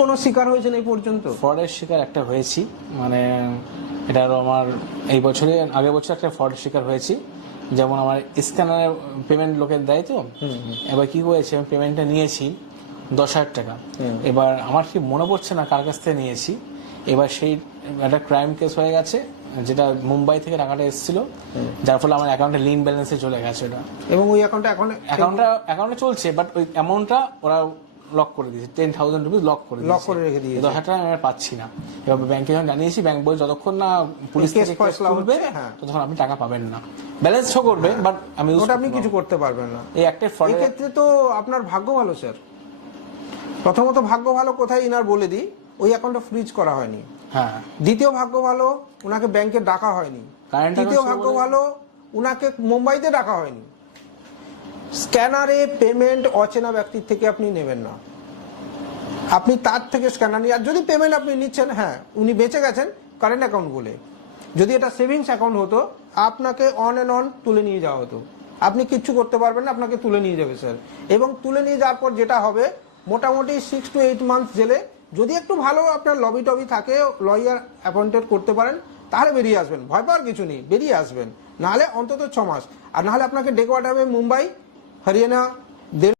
কোনো শিকার হয়েছেন এই পর্যন্ত? ফ্রডের শিকার একটা হয়েছি, মানে এটা আরো আমার এই বছরে, আগের বছর একটা ফ্রডের শিকার হয়েছি। যেমন আমার স্ক্যানারে পেমেন্ট লোকের দেয়, তো এবার কি হয়েছে, আমি পেমেন্টটা নিয়েছি 10,000 টাকা। এবার আমার কি মনে পড়ছে না কার কাছ থেকে নিয়েছি। এবার সেই একটা ক্রাইম কেস হয়ে গেছে, যেটা মুম্বাই থেকে টাকাটা এসেছিল, যার ফলে আমার অ্যাকাউন্টে লিন ব্যালেন্সে চলে গেছে ওটা। এবং ওই অ্যাকাউন্টে চলছে, বাট ওই অ্যামাউন্টটা ওরা লক করে দিয়েছে, 10,000 রুপিস লক করে রেখে দিয়েছে। 10,000 টাকা আমি পাচ্ছি না। এবার ব্যাংকে যখন জানিয়েছি, ব্যাংক বলে যতক্ষণ না পুলিশ থেকে কেস তুলবে ততক্ষণ আপনি টাকা পাবেন না। ব্যালেন্স শো করবে, বাট আপনি কিছু করতে পারবেন না। এই একটা ফ্রড ক্ষেত্রে তো আপনার ভাগ্য ভালো স্যার। প্রথমত ভাগ্য ভালো কোথায় ইনার বলে দিই, ওই অ্যাকাউন্টটা ফ্রিজ করা হয়নি। হ্যাঁ। দ্বিতীয় ভাগ্য ভালো, উনাকে ব্যাংকে ডাকা হয়নি। তৃতীয় ভাগ্য ভালো, উনাকে মুম্বাইতে ডাকা হয়নি। স্ক্যানারে পেমেন্ট অচেনা ব্যক্তির থেকে আপনি নেবেন না। আপনি তার থেকে স্ক্যানার নিয়ে, আর যদি পেমেন্ট আপনি নিচ্ছেন, হ্যাঁ উনি বেঁচে গেছেন কারেন্ট অ্যাকাউন্ট বলে, যদি এটা সেভিংস অ্যাকাউন্ট হতো আপনাকে অন অ্যান্ড অন তুলে নিয়ে যাওয়া হতো। আপনি কিচ্ছু করতে পারবেন না, আপনাকে তুলে নিয়ে যাবে স্যার। এবং তুলে নিয়ে যাওয়ার পর যেটা হবে, মোটামুটি 6 to 8 মান্থস জেলে, যদি একটু ভালো আপনার লবি টবি থাকে, লয়ার অ্যাপয়েন্টেড করতে পারেন, তাহলে বেরিয়ে আসবেন। ভয় পাওয়ার কিছু নেই, বেরিয়ে আসবেন। নাহলে অন্তত 6 মাস, আর নাহলে আপনাকে ডেকে পাঠাবে মুম্বাই, হরিয়ানা,